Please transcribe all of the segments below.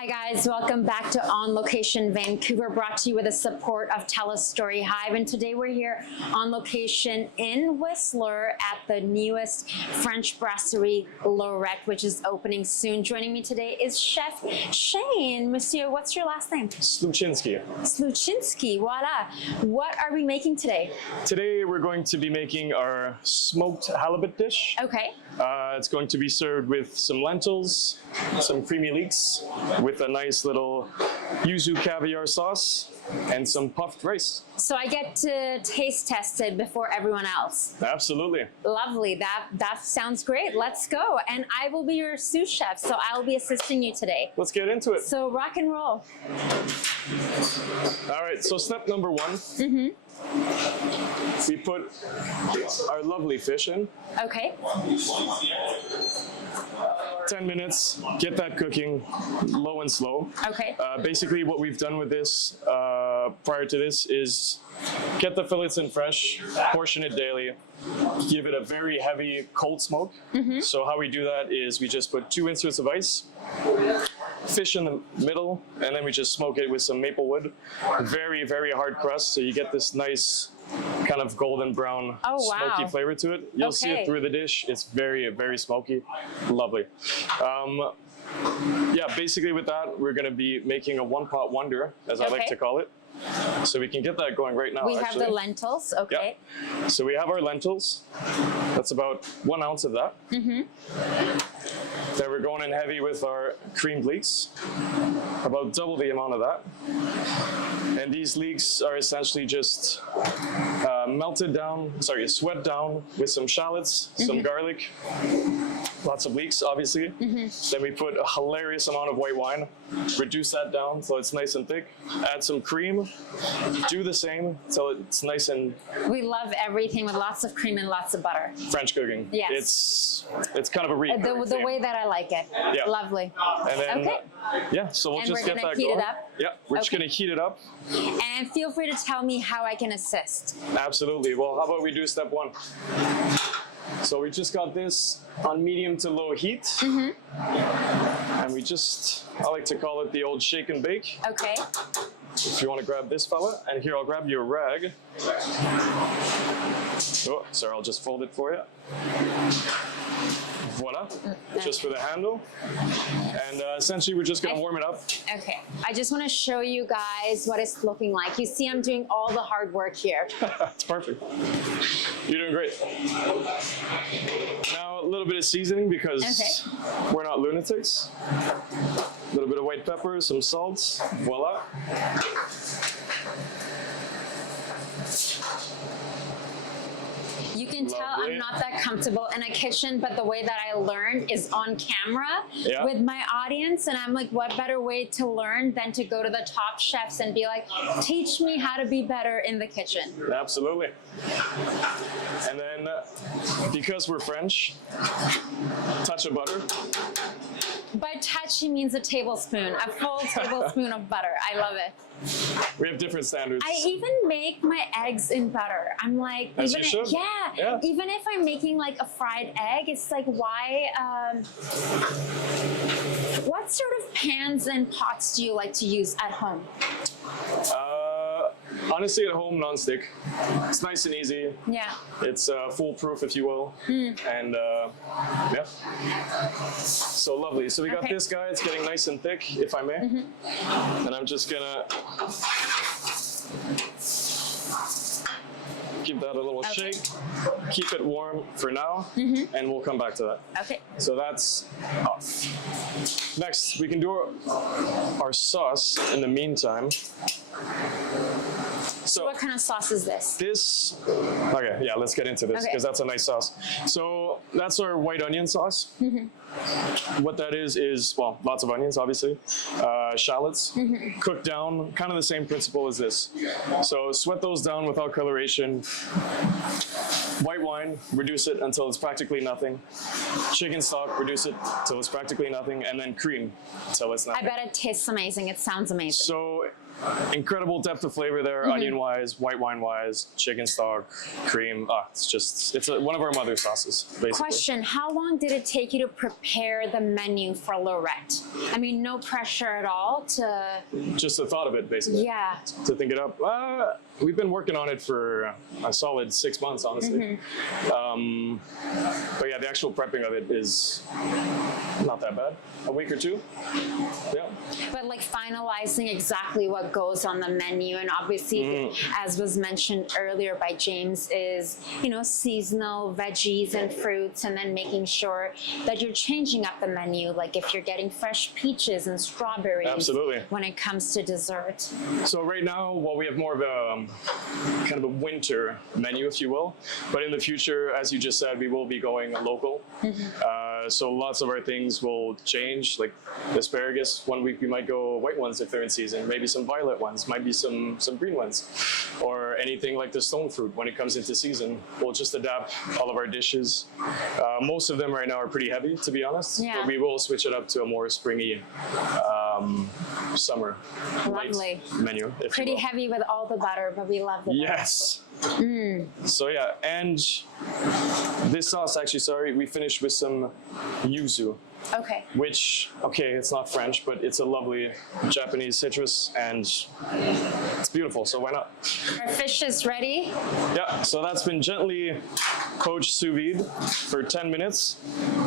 Hi guys, welcome back to On Location Vancouver, brought to you with the support of TELUS STORYHIVE. And today we're here on location in Whistler at the newest French brasserie, Lorette, which is opening soon. Joining me today is Chef Shane. Monsieur, what's your last name? Sluchinski. Sluchinski, voila. What are we making today? Today we're going to be making our smoked halibut dish. Okay. It's going to be served with some lentils, some creamy leeks, with a nice little yuzu caviar sauce, and some puffed rice. So I get to taste test it before everyone else. Absolutely. Lovely. That sounds great. Let's go. And I will be your sous chef, so I'll be assisting you today. Let's get into it. So rock and roll. All right, so step number one. We put our lovely fish in. Okay. 10 minutes, get that cooking low and slow. Okay. Basically what we've done with this prior to this is get the fillets in fresh, portion it daily, give it a very heavy cold smoke. So how we do that is we just put 2 inserts of ice, fish in the middle, and then we just smoke it with some maple wood. Very, very hard crust, so you get this nice kind of golden brown smoky flavor to it. You'll see it through the dish. It's very, very smoky. Lovely. Yeah, basically with that, we're going to be making a one-pot wonder, as I like to call it. So we can get that going right now. We have the lentils. Okay. Yeah. So we have our lentils. That's about 1 ounce of that. Then we're going in heavy with our creamed leeks, about double the amount of that. And these leeks are essentially just sweat down with some shallots, some garlic, lots of leeks, obviously. Then we put a hilarious amount of white wine, reduce that down so it's nice and thick, add some cream, do the same so it's nice and... We love everything with lots of cream and lots of butter. French cooking. Yes. It's kind of a recurring the way that I like it. Yeah. Lovely. And then, yeah, so we'll just get that going. Heat it up? Yeah, we're just going to heat it up. And feel free to tell me how I can assist. Absolutely. Well, how about we do step one? So we just got this on medium to low heat. And we just, I like to call it the old shake and bake. Okay. If you want to grab this fella, and here I'll grab your rag. Oh, sorry, I'll just fold it for you. Voila, just for the handle. And essentially we're just going to warm it up. Okay, I just want to show you guys what it's looking like. You see I'm doing all the hard work here. It's perfect. You're doing great. Now a little bit of seasoning because we're not lunatics. A little bit of white pepper, some salt, voila. You can tell I'm not that comfortable in a kitchen, but the way that I learn is on camera with my audience. And I'm like, what better way to learn than to go to the top chefs and be like, teach me how to be better in the kitchen. Absolutely. And then because we're French, touch of butter. By touch, he means a tablespoon, a full tablespoon of butter. I love it. We have different standards. I even make my eggs in butter. I'm like, as you should. Even if I'm making like a fried egg, it's like, why, what sort of pans and pots do you like to use at home? Honestly, at home, non-stick. It's nice and easy. Yeah. It's foolproof, if you will. And yeah. So lovely. So we got this guy. It's getting nice and thick, if I may. And I'm just gonna give that a little shake. Keep it warm for now, and we'll come back to that. Okay. So that's off. Next, we can do our sauce in the meantime. So what kind of sauce is this? Okay, yeah, let's get into this because that's a nice sauce. So that's our white onion sauce. What that is, well, lots of onions, obviously. Shallots, cooked down, kind of the same principle as this. So sweat those down without coloration. White wine, reduce it until it's practically nothing. Chicken stock, reduce it till it's practically nothing. And then cream till it's nothing. I bet it tastes amazing. It sounds amazing. So incredible depth of flavor there, onion-wise, white wine-wise, chicken stock, cream. It's one of our mother sauces, basically. Question, how long did it take you to prepare the menu for Lorette? I mean, no pressure at all to... Just the thought of it, basically. Yeah. To think it up. We've been working on it for a solid 6 months, honestly. But yeah, the actual prepping of it is not that bad. A week or two. Yeah. But like finalizing exactly what goes on the menu, and obviously, as was mentioned earlier by James, is, you know, seasonal veggies and fruits, and then making sure that you're changing up the menu, like if you're getting fresh peaches and strawberries. Absolutely. When it comes to dessert. So right now, well, we have more of a kind of a winter menu, if you will. But in the future, as you just said, we will be going local. So lots of our things will change, like asparagus. One week we might go white ones if they're in season, maybe some violet ones, might be some green ones, or anything like the stone fruit when it comes into season. We'll just adapt all of our dishes. Most of them right now are pretty heavy, to be honest. Yeah. But we will switch it up to a more springy summer light menu. Pretty heavy with all the butter, but we love the butter. Yes. So yeah, and this sauce, actually, sorry, we finished with some yuzu. Okay. Which, okay, it's not French, but it's a lovely Japanese citrus, and it's beautiful, so why not? Our fish is ready. Yeah, so that's been gently poached sous vide for 10 minutes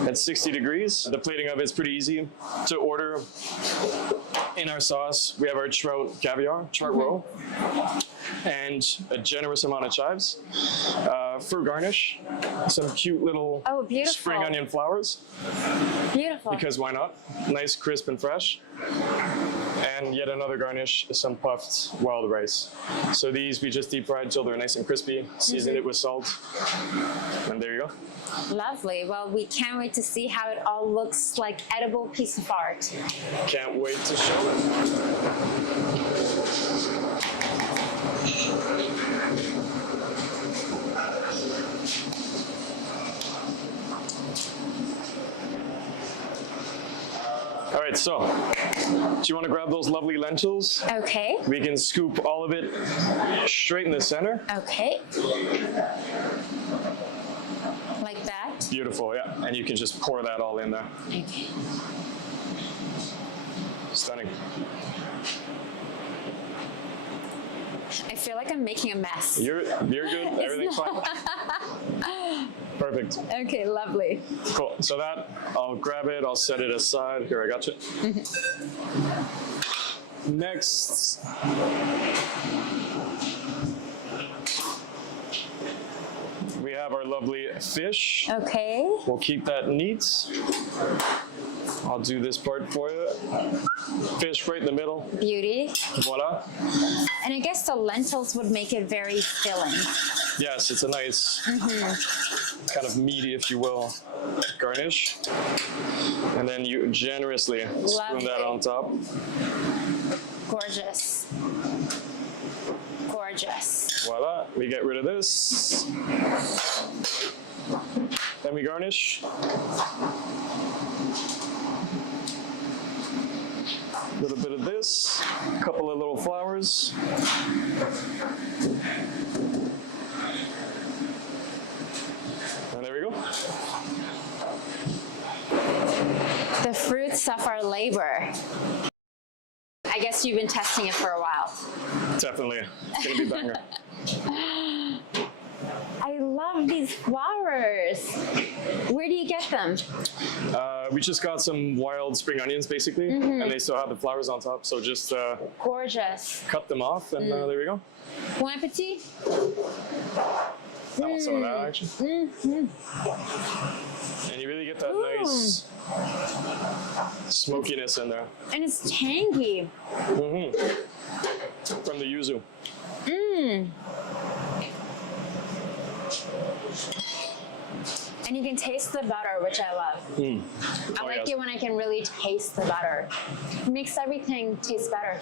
at 60 degrees. The plating of it's pretty easy to order. In our sauce, we have our trout roe, and a generous amount of chives. For garnish, some cute little spring onion flowers. Beautiful. Because why not? Nice, crisp, and fresh. And yet another garnish is some puffed wild rice. So these we just deep fried till they're nice and crispy, season it with salt, and there you go. Lovely. Well, we can't wait to see how it all looks like edible piece of art. Can't wait to show it. All right, so do you want to grab those lovely lentils? Okay. We can scoop all of it straight in the center. Okay. Like that? Beautiful, yeah. And you can just pour that all in there. Okay. Stunning. I feel like I'm making a mess. You're good. Everything's fine. Perfect. Okay, lovely. Cool. So that, I'll grab it. I'll set it aside. Here, I got you. Next. We have our lovely fish. Okay. We'll keep that neat. I'll do this part for you. Fish right in the middle. Beauty. Voila. And I guess the lentils would make it very filling. Yes, it's a nice kind of meaty, if you will, garnish. And then you generously spoon that on top. Gorgeous. Gorgeous. Voila, we get rid of this. Then we garnish. A little bit of this, a couple of little flowers. And there we go. The fruits of our labor. I guess you've been testing it for a while. Definitely. It's going to be banger. I love these flowers. Where do you get them? We just got some wild spring onions, basically, and they still have the flowers on top. So just Gorgeous. cut them off, and there we go. Bon appetit. I want some of that, actually. And you really get that nice smokiness in there. And it's tangy. From the yuzu. And you can taste the butter, which I love. I like it when I can really taste the butter. It makes everything taste better.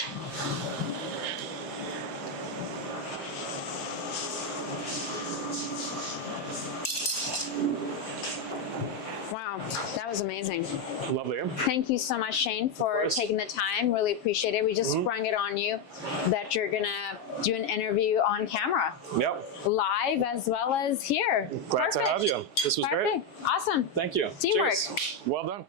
Wow, that was amazing. amazing. Lovely. Thank you so much, Shane, for taking the time. Really appreciate it. We just sprung it on you that you're gonna do an interview on camera. Yep. Live as well as here. Glad to have you. This was great. Awesome. Thank you. Teamwork. Cheers. Well done.